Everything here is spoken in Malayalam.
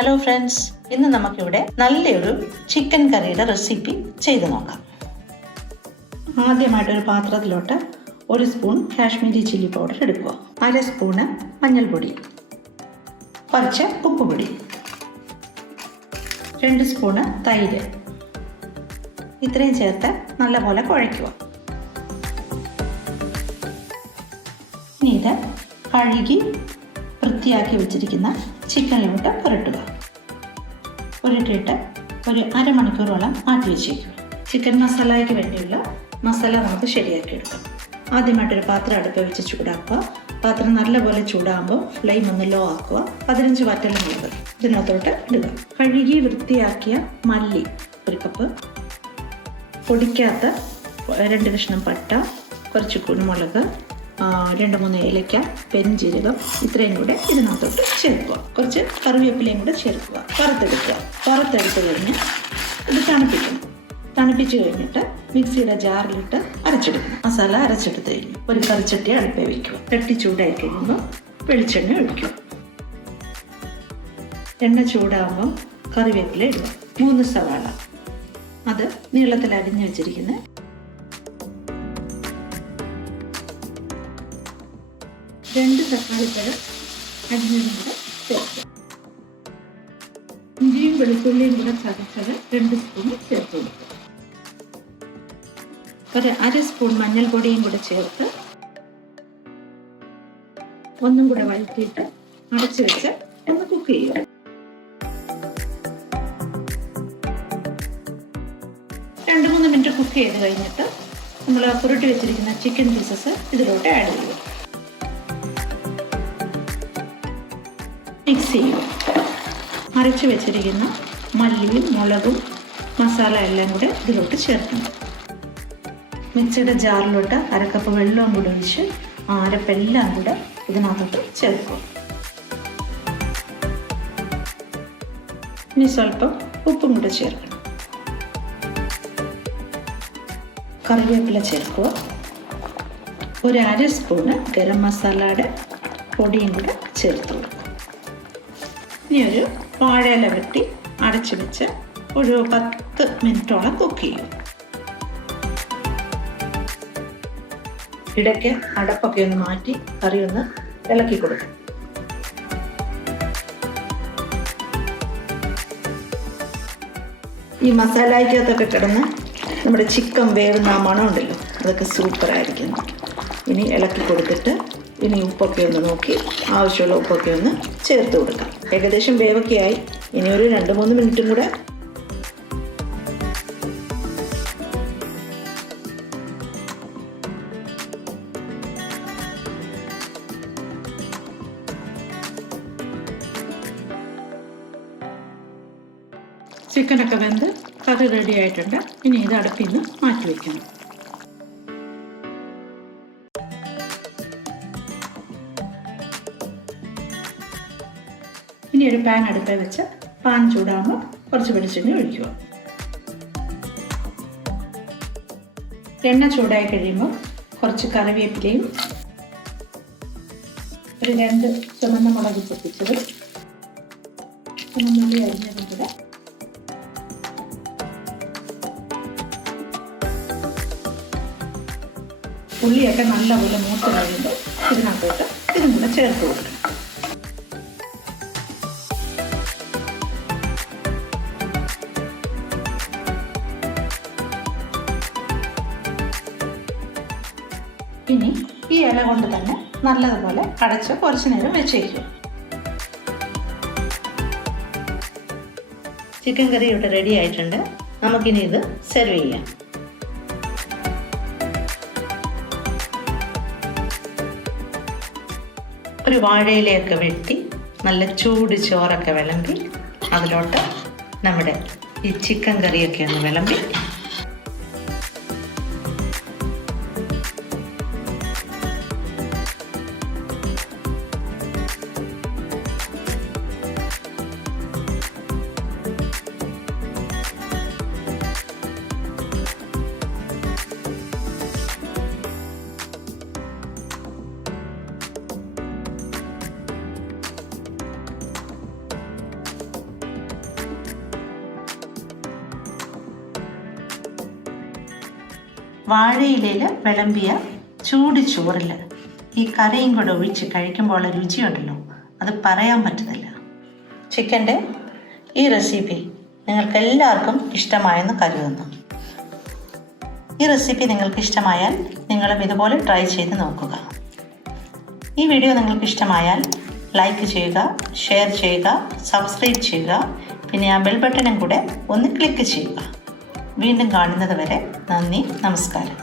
ഹലോ ഫ്രണ്ട്സ്, ഇന്ന് നമുക്കിവിടെ നല്ലൊരു ചിക്കൻ കറിയുടെ റെസിപ്പി ചെയ്ത് നോക്കാം. ആദ്യമായിട്ടൊരു പാത്രത്തിലോട്ട് 1 സ്പൂൺ കാശ്മീരി ചില്ലി പൗഡർ എടുക്കുക, 1/2 സ്പൂണ് മഞ്ഞൾപ്പൊടി, കുറച്ച് ഉപ്പുപൊടി, 2 സ്പൂണ് തൈര്, ഇത്രയും ചേർത്ത് നല്ലപോലെ കുഴയ്ക്കുക. ഇനി ഇത് കഴുകി വൃത്തിയാക്കി വെച്ചിരിക്കുന്ന ചിക്കനിലോട്ട് പുരട്ടുക. പുരട്ടിയിട്ട് ഒരു അരമണിക്കൂറോളം മാറ്റി വെച്ചേക്കുക. ചിക്കൻ മസാലയ്ക്ക് വേണ്ടിയുള്ള മസാല നമുക്ക് ശരിയാക്കി എടുക്കാം. ആദ്യമായിട്ടൊരു പാത്രം അടുപ്പ് വെച്ച് ചൂടാക്കുക. പാത്രം നല്ലപോലെ ചൂടാകുമ്പോൾ ഫ്ലെയിം ഒന്ന് ലോ ആക്കുക. 15 വറ്റൽമുളക് ഇതിനകത്തോട്ട് ഇടുക. കഴുകി വൃത്തിയാക്കിയ മല്ലി 1 കപ്പ്, പൊടിക്കാത്ത 2 കഷ്ണം പട്ട, കുറച്ച് കുരുമുളക്, 2-3 ഏലക്ക, പെരുംജീരകം, ഇത്രയും കൂടെ ഇതിനകത്തോട്ട് ചേർക്കുക. കുറച്ച് കറിവേപ്പിലയും കൂടെ ചേർക്കുക. വറുത്തെടുത്ത് കഴിഞ്ഞ് ഇത് തണുപ്പിക്കണം. തണുപ്പിച്ച് കഴിഞ്ഞിട്ട് മിക്സിയുടെ ജാറിലിട്ട് അരച്ചെടുക്കണം. മസാല അരച്ചെടുത്ത് കഴിഞ്ഞു ഒരു കറിച്ചട്ടി അടുപ്പേ വയ്ക്കുക. ചട്ടി ചൂടായി കഴിയുമ്പോൾ വെളിച്ചെണ്ണ ഒഴിക്കുക. എണ്ണ ചൂടാകുമ്പോൾ കറിവേപ്പില ഇടുക. 3 സവാള, അത് നീളത്തിൽ അരിഞ്ഞു വെച്ചിരിക്കുന്ന 2 തക്കാളിപ്പഴം അരിഞ്ഞതും കൂടെ ചേർക്കുക. ഇഞ്ചിയും വെളുത്തുള്ളിയും കൂടെ ചതച്ചത് 2 സ്പൂൺ ചേർത്ത് കൊടുക്കുക. 1/2 സ്പൂൺ മഞ്ഞൾപ്പൊടിയും കൂടെ ചേർത്ത് ഒന്നും കൂടെ വഴറ്റിയിട്ട് അടച്ചു വെച്ച് ഒന്ന് കുക്ക് ചെയ്യുക. രണ്ട് 3 മിനിറ്റ് കുക്ക് ചെയ്ത് കഴിഞ്ഞിട്ട് നമ്മൾ പുരട്ടി വെച്ചിരിക്കുന്ന ചിക്കൻ പീസസ് ഇതിലോട്ട് ആഡ് ചെയ്യുക. മിക്സ് ചെയ്യുക. അരച്ചു വെച്ചിരിക്കുന്ന മല്ലിയും മുളകും മസാല എല്ലാം കൂടെ ഇതിലോട്ട് ചേർക്കണം. മിക്സിയുടെ ജാറിലോട്ട് 1/2 കപ്പ് വെള്ളവും കൂടെ ഒഴിച്ച് അരപ്പെല്ലാം കൂടെ ഇതിനകത്തോട്ട് ചേർക്കുക. ഇനി സ്വല്പം ഉപ്പും കൂടെ ചേർക്കണം. കറിവേപ്പില ചേർക്കുക. 1/2 സ്പൂണ് ഗരം മസാലയുടെ പൊടിയും കൂടെ ചേർത്ത് കൊടുക്കുക. ഇനി ഒരു വാഴയില വെട്ടി അടച്ചു വെച്ച് ഒരു 10 മിനിറ്റോളം കുക്ക് ചെയ്യും. ഇടയ്ക്ക് അടപ്പൊക്കെ ഒന്ന് മാറ്റി കറി ഒന്ന് ഇളക്കി കൊടുക്കും. ഈ മസാലയ്ക്കകത്തൊക്കെ കിടന്ന് നമ്മുടെ ചിക്കൻ വേവുന്ന ആ മണം ഉണ്ടല്ലോ, അതൊക്കെ സൂപ്പറായിരിക്കും. ഇനി ഇളക്കി കൊടുത്തിട്ട് ഇനി ഉപ്പൊക്കെ ഒന്ന് നോക്കി ആവശ്യമുള്ള ഉപ്പൊക്കെ ഒന്ന് ചേർത്ത് കൊടുക്കാം. ഏകദേശം വേവൊക്കെ ആയി. ഇനി ഒരു 2-3 മിനിറ്റും കൂടെ ചിക്കനൊക്കെ വെന്ത് കറി റെഡി ആയിട്ടുണ്ട്. ഇനി ഇത് അടുപ്പിൽ നിന്ന് മാറ്റി വയ്ക്കണം. ഇനി ഒരു പാൻ അടുപ്പേ വെച്ച് പാൻ ചൂടാകുമ്പോൾ കുറച്ച് വെളിച്ചെണ്ണ ഒഴിക്കുക. എണ്ണ ചൂടായി കഴിയുമ്പോൾ കുറച്ച് കറിവേപ്പിലയും ഒരു 2 ചുവന്ന മുളക് പൊട്ടിച്ചതും ഉള്ളി അരിഞ്ഞതും കൂടെ ഉള്ളിയൊക്കെ നല്ലപോലെ മൂത്ത് കഴിയുമ്പോൾ ഇതിനകത്തോട്ട് ഇതും കൂടെ ചേർത്ത് കൊടുക്കണം. ഇനി ഈ ഇല കൊണ്ട് തന്നെ നല്ലതുപോലെ അടച്ച് കുറച്ച് നേരം വെച്ചേക്കും. ചിക്കൻ കറി ഇവിടെ റെഡി ആയിട്ടുണ്ട്. നമുക്കിനി ഇത് സെർവ് ചെയ്യാം. ഒരു വാഴയിലയൊക്കെ വെട്ടി നല്ല ചൂട് ചോറൊക്കെ വിളമ്പി അതിലോട്ട് നമ്മുടെ ഈ ചിക്കൻ കറിയൊക്കെ ഒന്ന് വിളമ്പി വാഴയിലയിൽ വിളമ്പിയ ചൂട് ചോറിൽ ഈ കറിയും കൂടെ ഒഴിച്ച് കഴിക്കുമ്പോൾ രുചിയുണ്ടല്ലോ, അത് പറയാൻ പറ്റുന്നില്ല. ചിക്കൻ്റെ ഈ റെസിപ്പി നിങ്ങൾക്ക് എല്ലാവർക്കും ഇഷ്ടമായെന്ന് കരുതുന്നു. ഈ റെസിപ്പി നിങ്ങൾക്ക് ഇഷ്ടമായാൽ നിങ്ങളും ഇതുപോലെ ട്രൈ ചെയ്ത് നോക്കുക. ഈ വീഡിയോ നിങ്ങൾക്ക് ഇഷ്ടമായാൽ ലൈക്ക് ചെയ്യുക, ഷെയർ ചെയ്യുക, സബ്സ്ക്രൈബ് ചെയ്യുക. പിന്നെ ആ ബെൽ ബട്ടണും കൂടെ ഒന്ന് ക്ലിക്ക് ചെയ്യുക. വീണ്ടും കാണുന്നത് വരെ നന്ദി, നമസ്കാരം.